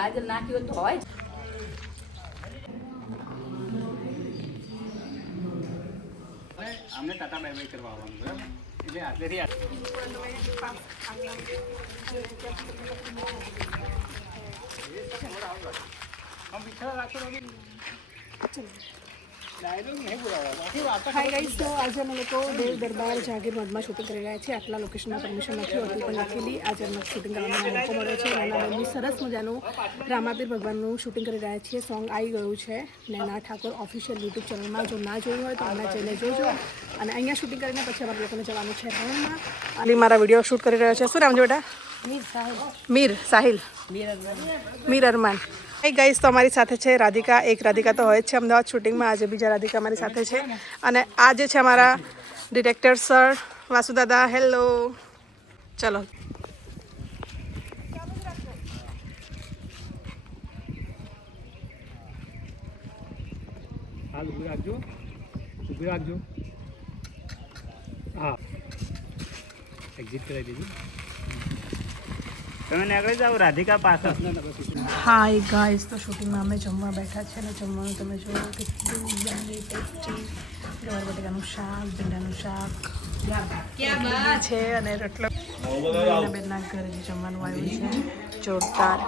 કાજલ નાખ્યું તો હોય અમને ટાટા બાય બાય કરવા આવવાનું બરાબર એટલે આટલેથી હાય ગાઈસ, તો આજે અમે લોકો દેવ દરબાર જાગીર મઠમાં શૂટિંગ કરી રહ્યા છીએ. આટલા લોકેશનમાં પરમિશન નથી હોતી પણ લખેલી આજે અમે શૂટિંગ કરવાનો મોકો મળ્યો છે. નાના બહેનનું સરસ મજાનું રામાપીર ભગવાનનું શૂટિંગ કરી રહ્યા છીએ. સોંગ આવી ગયું છે નૈના ઠાકોર ઓફિશિયલ યુટ્યુબ ચેનલમાં. જો ના જોયું હોય તો હમણાં જઈને જોજો. અને અહીંયા શૂટિંગ કરીને પછી અમારા લોકોને જવાનું છે રણમાં. અને મારા વિડીયો શૂટ કરી રહ્યો છે. શું નામ છે બેટા? મીર સાહિલ મીર અરમાન. હાય ગાઈસ, તો અમારી સાથે છે રાધિકા. એક રાધિકા તો હોય જ છે અમદાવાદ શૂટિંગમાં. આજે બીજા રાધિકા અમારી સાથે છે. અને આ જે છે અમારા ડિરેક્ટર સર વાસુ દાદા. હેલો, ચલો. હાલ ઊભી રાખજો, ઊભી રાખજો. હા, એક્ઝિટ કરાવી દેજો. તમે નીકળી જાઓ રાધિકા પાછળ. હાય ગાઈસ, તો શૂટિંગમાં અમે જમવા બેઠા છે. અને જમવાનું તમે જુઓ કેટલું યમ્મી ટેસ્ટી. ગવાર બટેકાનું શાક, ભીંડાનું શાક છે અને રોટલો. બેનના ઘરે જે જમવાનું આવ્યું છે જોરદાર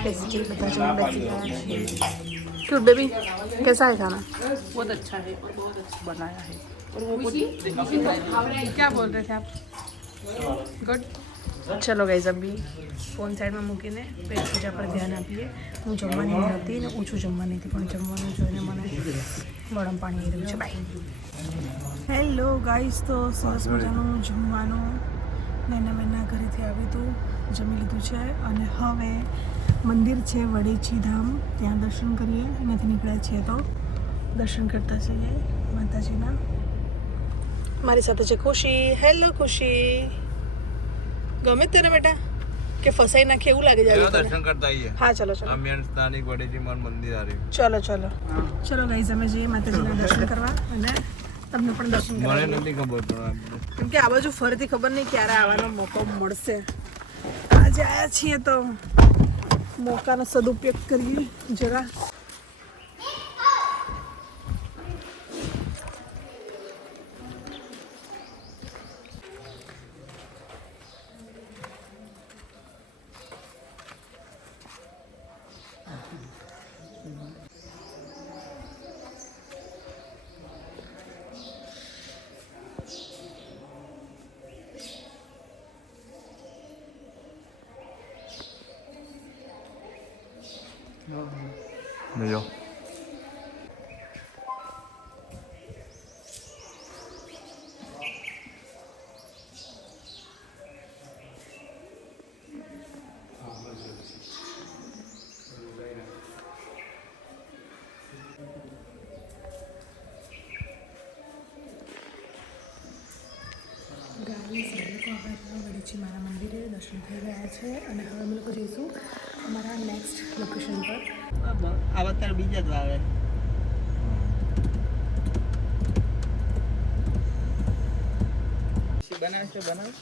ટેસ્ટી. બધા જમવા બેસી ગયા છે. क्यूट बेबी, कैसा है खाना? बहुत अच्छा है, बहुत अच्छा बनाया है. क्या बोल रहे थे आप? गुड. चलो गाइस, अभी ફોન સાઈડમાં મૂકીને પેટ પૂજા પર ધ્યાન આપીએ. હું જમવાની હતી ને ઓછું જમવાની હતી પણ જમવાનું જોઈને મને ગરમ પાણી આવી રહ્યું છે. બાય. હેલો ગાઈસ, તો સરસ મજાનું જમવાનું નૈના ઘરેથી આવ્યું હતું, જમી લીધું છે. અને હવે મંદિર છે વડેચી ધામ, ત્યાં દર્શન કરીએ. અહીંયાથી નીકળ્યા છીએ તો દર્શન કરતા જઈએ માતાજીના. મારી સાથે છે ખુશી. હેલો ખુશી, ગમે તને બેટા કે ફસાઈ નાખે એવું લાગે જાય? દર્શન કરતા આવીએ. હા ચલો ચલો. આ મેન સ્થાનિક વડેજી માન મંદિર આ રહ્યું. ચલો ચલો ચલો ગાઈઝ, અમે જઈએ માતાજીના દર્શન કરવા. અને તમને પણ દર્શન મને કરવા, નથી ખબર પણ કેમ કે આ બાજુ ફરીથી ખબર નહીં ક્યારે આવવાનો મોકો મળશે. આજે આવ્યા છીએ તો મોકાનો સદુપયોગ કરીએ જરા. જો વડેચી મારા મંદિરે દર્શન થઈ ગયા છે. અને હવે અમે લોકો જઈશું અમારા નેક્સ્ટ લોકેશન પર. આવા ત્યારે બીજા જ આવે. બનાવશો બનાવ.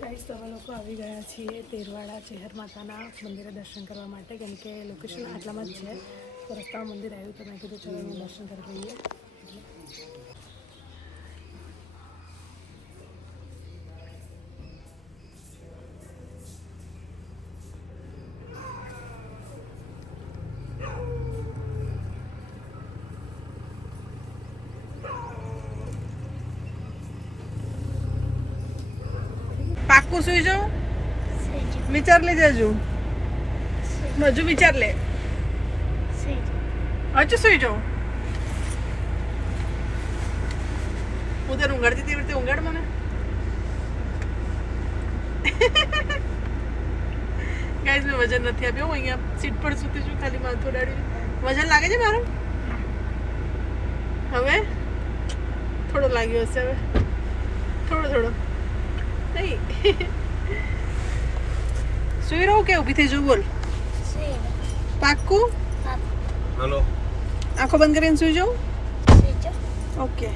ગાઈસ, અમે લોકો આવી ગયા છીએ તેરવાડા ચેહર માતાના મંદિરે દર્શન કરવા માટે. કેમ કે લોકેશન આટલામાં જ છે, તો રસ્તામાં મંદિર આવ્યું તો મેં કીધું ચલો અહીંયા દર્શન કરી લઈએ. પાક્કું સુઈ જાઉં? વિચાર લે જજો, હજુ વિચાર લે. હજુ સુઈ જાઉં? હું તને ઊંઘાડતી તેવી રીતે ઊંઘાડ મને. ગાઈઝ, મેં વજન નથી આપ્યો. હું અહીંયા સીટ પર સૂતી છું, ખાલી માથું ઉડાડી. વજન લાગે છે મારું? હવે થોડો લાગ્યો હશે. હવે થોડો થોડો નહીં. સુઈ રહું કે ઊભી થઈ જવું? બોલ. પાક્કું? હેલો આંખો બંધ કરીને સુઈ જાઉં? ઓકે.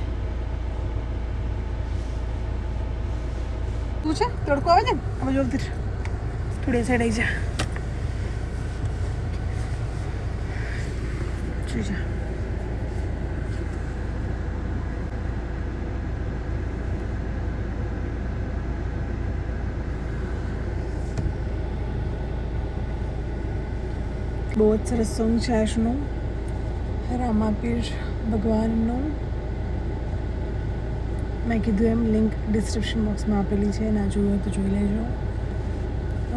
તું છે તડકો આવે છે ને આમાં જોરથી થોડી સાઈડ આવી જા. સુઈ જા. બહુ જ સરસ સોંગ છે આજનું રામાપીર ભગવાનનું. મેં કીધું એમ લિંક ડિસ્ક્રિપ્શન બોક્સમાં આપેલી છે, ના જોયું હોય તો જોઈ લેજો.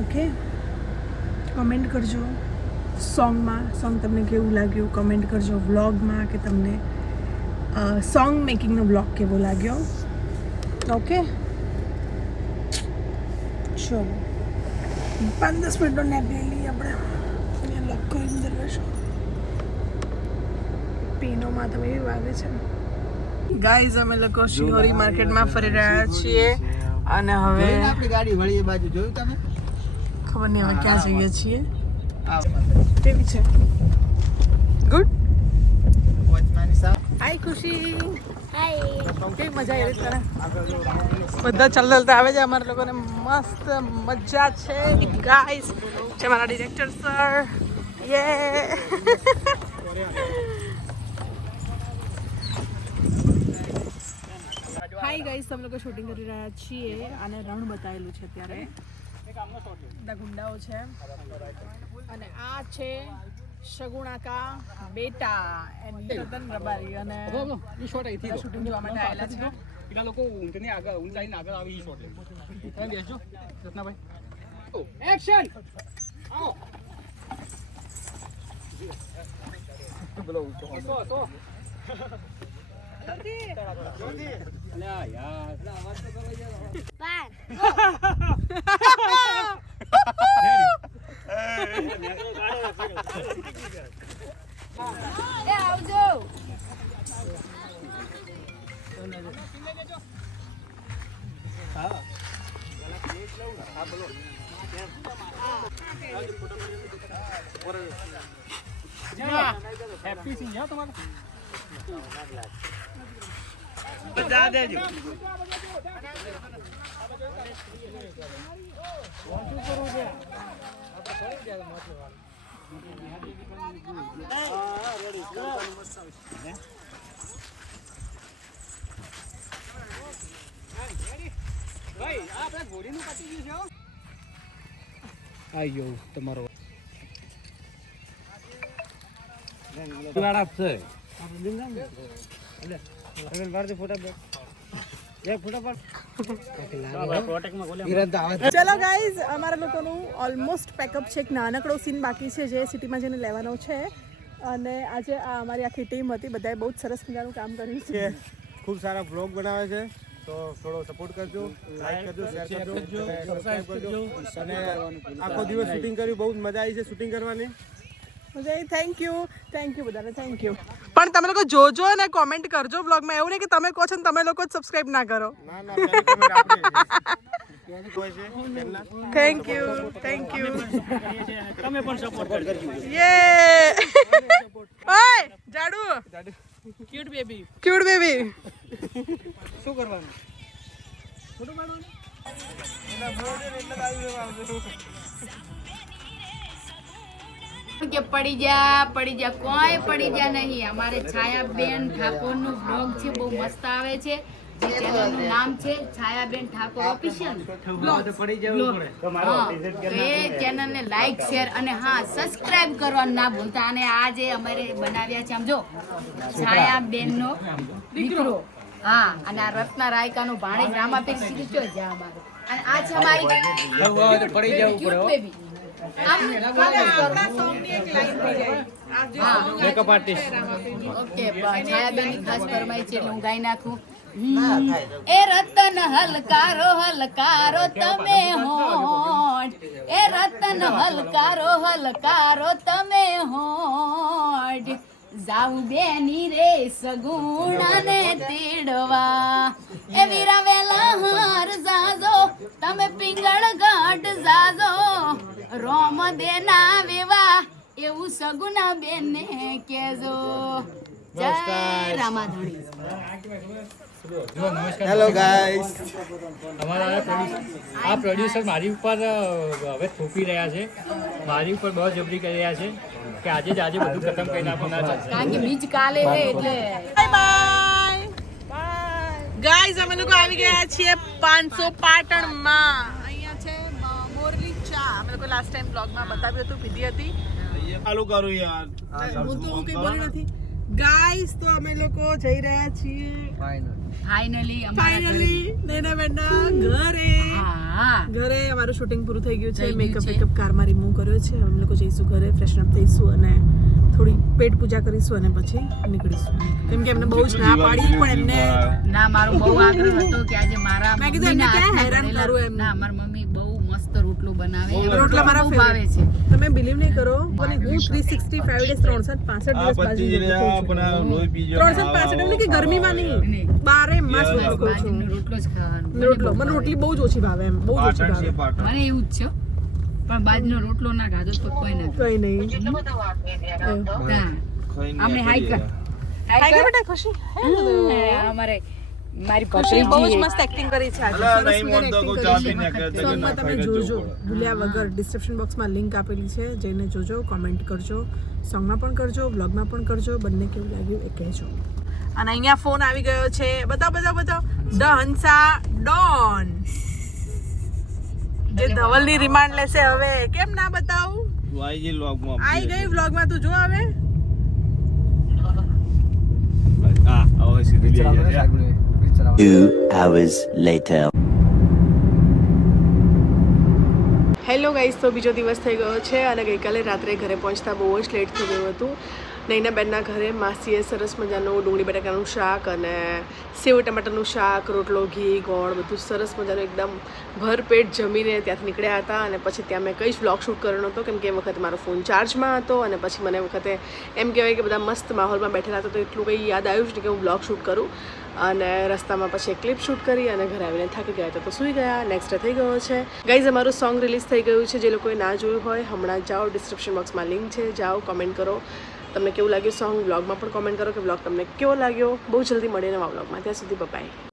ઓકે, કમેન્ટ કરજો સોંગમાં, સોંગ તમને કેવું લાગ્યું કમેન્ટ કરજો. વ્લોગમાં કે તમને સોંગ મેકિંગનો બ્લોગ કેવો લાગ્યો. ઓકે ચલો 5-10 મિનિટનો નેપ લઈ લઈએ આપણે. અહીંયા લોક કરીને દરવાજો પીનોમાં તમે એવી વાગે છે. ગાઈઝ અમે લોકો શિહોરી માર્કેટમાં ફરી રહ્યા છીએ અને હવે આપણી ગાડી વળી એ બાજુ જોયું તમે? ખબર નહીં હવે ક્યાં જઈએ છીએ. કેવી છે? ગુડ. વોચમાની સાહેબ હાય ખુશી. હાય. કેવી મજા આવી તને? બધા ચાલતા આવે છે, અમારા લોકોને મસ્ત મજા છે. ગાઈઝ છે મારા ડિરેક્ટર સર. યે હાય ગાઈઝ, તમે લોકો શૂટિંગ કરી રહ્યા છીએ અને રણ બતાવેલું છે અત્યારે. બધા ગુંડાઓ છે અને આ છે શગુણાકા બેટા એન્ડ તદ્દન રબારી અને શૂટિંગ જોવા માટે આવેલા છે. પેલા લોકો ઊંટની આગળ ઊંચાઈને આગળ આવી ઈ શોટ તમે બેસજો રત્નાભાઈ. એક્શન. આવો બોલો ઊંચો અલ્યા યાર અવાજ તો કરો યાર. એ આવજો. હેપી સિંહ હો તમારો. જા દેજો. ભાઈ આ આપણે ઘોડીનું કાપી ગયું છે. આયો તમારો વાળા છે. ચલો ગાઈઝ, અમારા લોકોનું ઓલમોસ્ટ પેકઅપ છે. એક નાનકડો સીન બાકી છે જે સિટીમાં જઈને લેવાનો છે અને આજે આ અમારી આખી ટીમ હતી. બધાએ બહુ જ સરસ મજાનું કામ કર્યું છે. ખૂબ સારા બ્લોગ બનાવે છે, તો થોડો સપોર્ટ કરજો, લાઈક કરજો, શેર કરજો, સબસ્ક્રાઇબ કરજો. અને આખો દિવસ શૂટિંગ કર્યું, બહુ મજા આવી છે શૂટિંગ કરવાની. થેન્ક યુ બધાને, થેન્ક યુ. પણ તમે લોકો જોજો અને કોમેન્ટ કરજો બ્લોગમાં. એવું નહીં કે તમે કહો છો ને તમે લોકો જ સબસ્ક્રાઇબ ના કરો. ના ના, પહેલી comment આપણી કોઈ છે પહેલા. Thank you. તમે પણ સપોર્ટ કરજો. યે ઓય જાડુ ક્યુટ બેબી. શું કરવાનું? ફોટો પાડવાનો. એના બ્લોગ એટલે આવી કે પડી જા કોઈ પડી જા નહીં. અમારે છાયાબેન ઠાકોરનું બ્લોગ છે, બહુ મસ્ત આવે છે. જે ચેનલનું નામ છે છાયાબેન ઠાકોર ઓફિશિયલ બ્લોગ. એ ચેનલને લાઈક શેર અને હા સબસ્ક્રાઇબ કરવાનું ના ભૂલતા. અને આ જે અમારે બનાવ્યા છે આમ જો છાયાબેનનો દીકરો, હા, અને આ રત્ના રાયકાનો ભાણેજ રામાપીર શીખ્યો છે અમારો. અને આ છે અમારી પડી જવું પડે. Baby makeup artist. ઓકે, છાયાબેનની ખાસ ફરમાઈ છે એટલે હું ગાઈ નાખું. એ રતન હલકારો તમે હોઠ, એ રતન હલકારો તમે હોઠ, જાઉં બેની રે સગુણાને તેડવા, એ વીરાવેલા હાર જાજો તમે પિંગળ ઘાટ જાજો, રોમ દેના વેવા એવું સગુના બેન ને કેજો જય રામાધણી. જો નમસ્કાર. Hello guys. અમારા આ પ્રોડ્યુસર મારી ઉપર હવે થોપી રહ્યા છે, મારી ઉપર બહુ જબરી કરી રહ્યા છે કે આજે જ બધું ખતમ કરી નાખો, ના ચાલશે. કારણ કે બીજ કાલે હે એટલે ગાઈઝ અમે લોકો આવી ગયા છીએ 500 પાટણમાં. અહીંયા છે મોરલી ચા. અમે લોકો લાસ્ટ ટાઈમ બ્લોગમાં બતાવ્યું હતું, પીધી હતી. ચાલુ કરું યાર. હું તો કંઈ બોલી નથી. ગાઈઝ તો અમે લોકો જઈ રહ્યા છીએ ફાઇનલી નૈના બેનના ઘરે. હા ઘરે અમારું શૂટિંગ પૂરું થઈ ગયું છે. મેકઅપ કારમાં રિમૂવ કર્યો છે. અમે લોકો જઈશું ઘરે, ફ્રેશન અપ થઈશું અને થોડી પેટ પૂજા કરીશું અને પછી નીકળીશું. કેમ કે એમને બહુ જ ના પાડી, પણ એમને ના મારો બહુ આગ્રહ હતો કે આજે મારા મેં કીધું એમને મમ્મીના ક્યાં હાથના હેરાન બનેલા- કરું એમ. ના મારી મમ્મી બહુ મસ્ત રોટલો બનાવે રોટલા મારા બહુ ભાવે છે. તમે બિલીવ નહીં કરો પણ હું 365 ડેઝ 365 દિવસ બાજુ રોટલો ખાઉં છું. 365 એટલે કે ગરમીમાં નહીં, 12 માસ રોટલો ખાઉં છું. બાજરીનો રોટલો જ ખાવાનો. રોટલો મને રોટલી બહુ જ ઓછી ભાવે, એમ બહુ જ ઓછી ભાવે. મને એવું જ છે હો. પણ બાજરીનો રોટલો ના ખાધો તો કોઈ નથી. કઈ નહીં. હા. આપણે હાઈ કર હાઈ કર બેટા, ખુશી. અમારે મારી ખુશી બહુ જ ભત્રીજી મસ્ત એક્ટિંગ કરી છે આજે. સરસ મજાની acting કરી છે. સોંગમાં તમે જોજો, ભૂલ્યા વગર ડિસ્ક્રિપ્શન બોક્સમાં લિંક આપેલી છે, જઈને જોજો, કોમેન્ટ કરજો, સોંગમાં પણ કરજો, બ્લોગમાં પણ કરજો, બંને કેવું લાગ્યું એ કહેજો. અને અહીંયા ફોન આવી ગયો છે. બતાવો ધ હંસા ડોન, જે ધવલની રિમાન્ડ લેશે હવે. કેમ ના બતાવું? આવી ગઈ વ્લોગમાં, તું જો હવે. હા હવે સીધી લઈ જાય. 2 hours later. હેલો ગાઈસ, તો બીજો દિવસ થઈ ગયો છે અને ગઈકાલે રાત્રે ઘરે પહોંચતા બહુ જ લેટ થઈ ગયું હતું. નૈના બેનના ઘરે માસીએ સરસ મજાનું ડુંગળી બટાકાનું શાક અને સેવ ટમાટરનું શાક, રોટલો, ઘી, ગોળ બધું સરસ મજાનું એકદમ ભરપેટ જમીને ત્યાંથી નીકળ્યા હતા. અને પછી ત્યાં મેં કંઈ જ વ્લોગ શૂટ કરવાનો હતો કેમ કે એ વખતે મારો ફોન ચાર્જમાં હતો અને પછી મને એ વખતે એમ કહેવાય કે બધા મસ્ત માહોલમાં બેઠેલા હતા તો એટલું કંઈ યાદ આવ્યું જ નહીં કે હું વ્લોગ શૂટ કરું. અને રસ્તામાં પછી એક ક્લિપ શૂટ કરી અને ઘરે આવીને થાકી ગયા હતા તો સૂઈ ગયા. નેક્સ્ટ ડે થઈ ગયો છે. ગાઈઝ અમારું સોંગ રિલીઝ થઈ ગયું છે. જે લોકોએ ના જોયું હોય હમણાં જાઓ, ડિસ્ક્રિપ્શન બોક્સમાં લિંક છે, જાઓ, કોમેન્ટ કરો તમને કેવું લાગ્યું સોંગ. વ્લોગમાં પણ કોમેન્ટ કરો કે વ્લોગ તમને કેવો લાગ્યો. બહુ જલ્દી મળીએ નવા વ્લોગમાં. ત્યાં સુધી બાય.